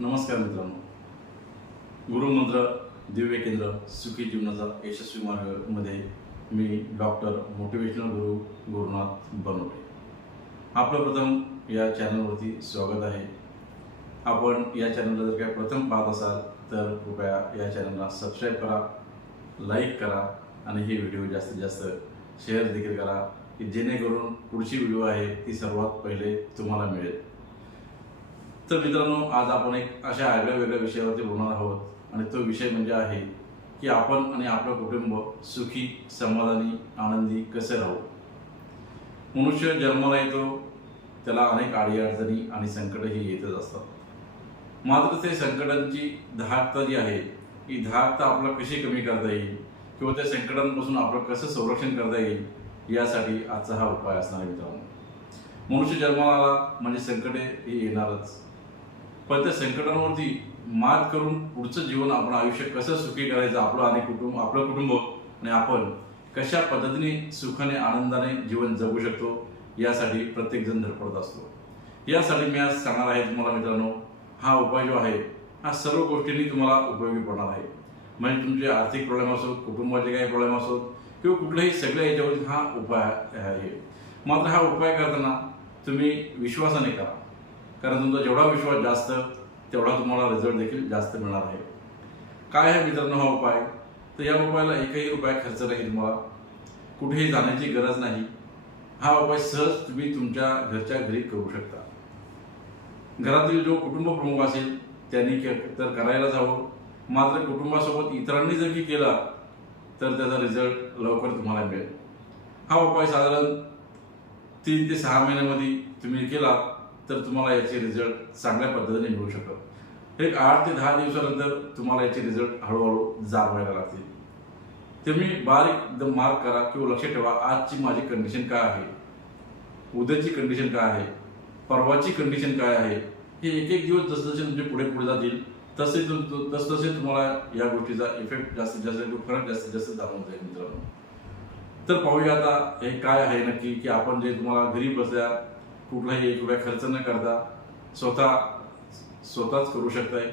नमस्कार मित्रांनो. गुरुमंत्र दिव्य केंद्र सुखी जीवनाचा यशस्वी मार्गमध्ये मी डॉक्टर मोटिवेशनल गुरु गुरुनाथ बनवटे आपलं प्रथम या चॅनलवरती स्वागत आहे. आपण या चॅनलला जर काय प्रथम पाहत असाल तर कृपया या चॅनलला सबस्क्राईब करा लाईक करा आणि हे व्हिडिओ जास्तीत जास्त शेअर देखील करा की जेणेकरून पुढची व्हिडिओ आहे ती सर्वात पहिले तुम्हाला मिळेल. तर मित्रांनो आज आपण एक अशा आगळ्या वेगळ्या विषयावरती बोलणार आहोत. आणि तो विषय म्हणजे आहे की आपण आणि आपलं कुटुंब सुखी समाधानी आनंदी कसे राहू? मनुष्य जन्माला येतो त्याला अनेक अडीअडचणी आणि संकटही येतच असतात. मात्र ते संकटांची धाकता जी आहे ही धाकता आपला कशी कमी करता येईल? किंवा त्या संकटांपासून आपलं कसं संरक्षण करता येईल? यासाठी आजचा हा उपाय असणार आहे मित्रांनो. मनुष्य जन्माला आला म्हणजे संकटे हे येणारच. पण त्या संकटांवरती मात करून पुढचं जीवन आपण आयुष्य कसं सुखी करायचं आपलं आणि कुटुंब आपलं कुटुंब आणि आपण कशा पद्धतीने सुखाने आनंदाने जीवन जगू शकतो यासाठी प्रत्येकजण धडपडत असतो. यासाठी मी आज सांगणार आहे तुम्हाला मित्रांनो हा उपाय जो आहे हा सर्व गोष्टींनी तुम्हाला उपयोगी पडणार आहे. म्हणजे तुमचे आर्थिक प्रॉब्लेम असो कुटुंबाचे काही प्रॉब्लेम असो किंवा कुठल्याही सगळ्या याच्यावरती हा उपाय आहे. मात्र हा उपाय करताना तुम्ही विश्वासाने करा. कारण तुमचा जेवढा विश्वास जास्त तेवढा तुम्हाला रिझल्ट देखील जास्त मिळणार आहे. काय आहे मित्रांनो हा उपाय? तर या उपायाला एकही रुपया खर्च नाही तुम्हाला. कुठेही जाण्याची गरज नाही. हा उपाय सहज तुम्ही तुमच्या घरच्या घरी करू शकता. घरातील जो कुटुंब प्रमुख असेल त्यांनी के- तर करायलाच हवं मात्र कुटुंबासोबत इतरांनी जर की केला तर त्याचा रिझल्ट लवकर तुम्हाला मिळेल. हा उपाय साधारण तीन ते सहा महिन्यामध्ये तुम्ही केला तर तुम्हाला याचे रिझल्ट चांगल्या पद्धतीने मिळू शकतात. एक आठ ते दहा दिवसानंतर तुम्हाला याचे रिझल्ट हळूहळू जाणवायला लागतील. तुम्ही बारीक एकदम मार्क करा किंवा लक्ष ठेवा आजची माझी कंडिशन काय आहे? उद्याची कंडिशन काय आहे? परवाची कंडिशन काय आहे? हे एक एक दिवस जसजसे तुमचे पुढे पुढे जातील तसे तुम तसतसे तुम्हाला या गोष्टीचा इफेक्ट जास्तीत जास्त किंवा फरक जास्तीत जास्त जाणून जाईल मित्रांनो. तर पाहूया आता हे काय आहे नक्की की आपण जे तुम्हाला घरी बसल्या कुठलाही एक रुपया खर्च न करता स्वतः स्वतःच करू शकताय.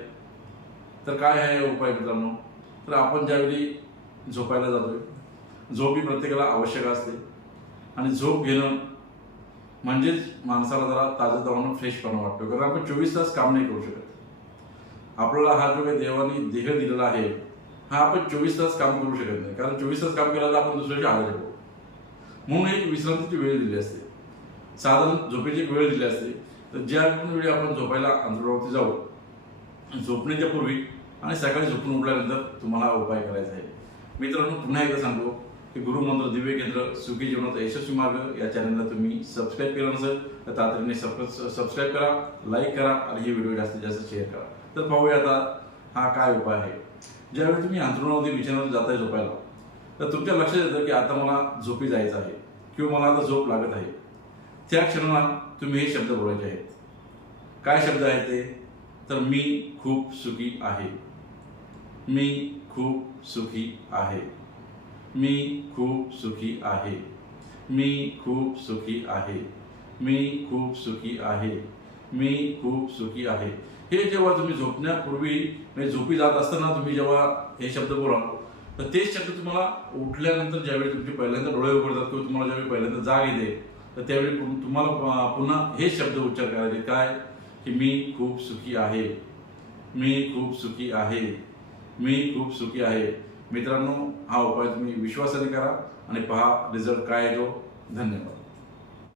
तर काय आहे हे उपाय मित्रांनो? तर आपण ज्यावेळी झोपायला जातोय झोप ही प्रत्येकाला आवश्यक असते. आणि झोप घेणं म्हणजेच माणसाला जरा ताजं फ्रेशपणा वाटतो. कारण आपण चोवीस तास काम नाही करू शकत. आपल्याला हा जो काही देवाने देह दिलेला आहे हा आपण चोवीस तास काम करू शकत नाही. कारण चोवीस तास काम केलं तर आपण दुसऱ्याची आजारी पडू. म्हणून एक विश्रांतीची वेळ दिली असते. साधारण झोपेची वेळ दिली असते तर ज्या वेळी आपण झोपायला अंतरावरती जाऊ झोपण्याच्या पूर्वी आणि सकाळी झोपून उठल्यानंतर तुम्हाला उपाय करायचा आहे. मित्रांनो पुन्हा एकदा सांगतो की गुरुमंत्र दिव्य केंद्र सुखी जीवनाचा यशस्वी मार्ग या चॅनलला तुम्ही सबस्क्राईब केलं नसेल तर तातडीने सबस्क्राईब करा लाईक करा आणि हे व्हिडिओ जास्तीत जास्त शेअर करा. तर पाहूया आता हा काय उपाय आहे. ज्यावेळी तुम्ही अंतरुणावरती बिछाण्यावर जाताय झोपायला तर तुमच्या लक्षात येतं की आता मला झोपी जायचं आहे किंवा मला आता झोप लागत आहे. त्या क्षणाला तुम्ही हे शब्द बोलायचे आहेत. काय शब्द आहेत ते? तर मी खूप सुखी आहे. मी खूप सुखी आहे. मी खूप सुखी आहे. मी खूप सुखी आहे. मी खूप सुखी आहे. मी खूप सुखी आहे. हे जेव्हा तुम्ही झोपण्यापूर्वी म्हणजे झोपी जात असताना तुम्ही जेव्हा हे शब्द बोलाल तर तेच शब्द तुम्हाला उठल्यानंतर ज्यावेळी तुमचे पहिल्यांदा डोळे उघडतात किंवा तुम्हाला ज्यावेळी पहिल्यांदा जाग येते तर त्यावेळी तुम्हाला पुन्हा हे शब्द उच्चार करायचे काय? की मी खूप सुखी आहे. मी खूप सुखी आहे. मी खूप सुखी आहे. मित्रांनो हा उपाय तुम्ही विश्वासाने करा आणि पहा रिझल्ट काय येतो धन्यवाद.